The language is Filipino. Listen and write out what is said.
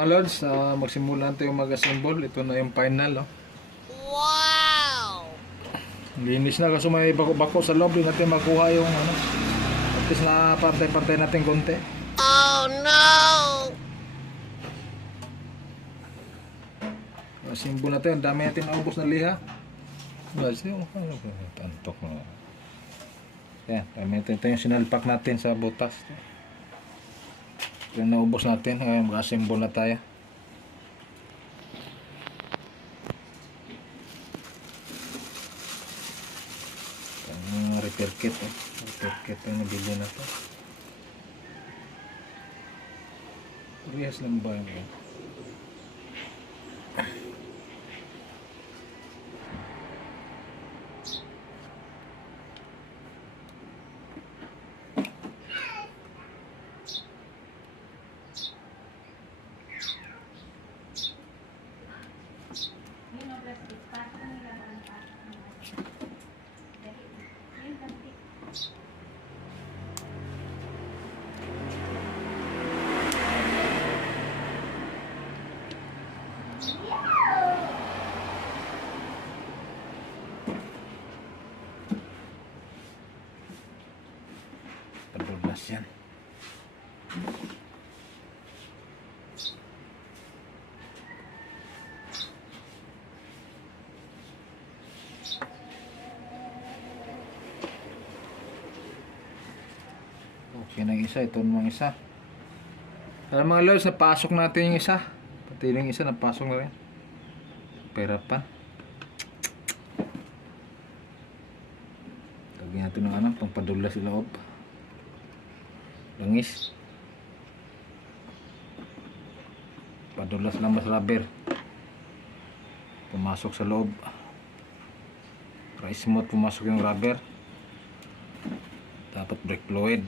mga lods, magsimula tayo mag-assemble. Ito na yung final, oh. Wow! Linis na kasi may bako-bako sa loob. Hindi natin makuha yung ano. At least na pantay-pantay natin konti. Oh no! Assemble natin. Ang dami natin naubos na liha. Antok na. Yan, dami natin. Ito yung sinalpak natin sa butas. Yan naubos natin. Ngayon mag-assemble na tayo. Ang repair kit. Repair kit ang nabili na to. Parehas lang ba yun? Padulas yan. Okay na isa. Ito namang isa. Alam mga lods, napasok natin yung isa. Pati yung isa napasok na rin. Pera pa. Lagyan natin ng anak pang padulas sa loob. Langis. Padulas lang mas rubber. Pumasok sa loob. Para smooth pumasok yung rubber. Dapat brake fluid.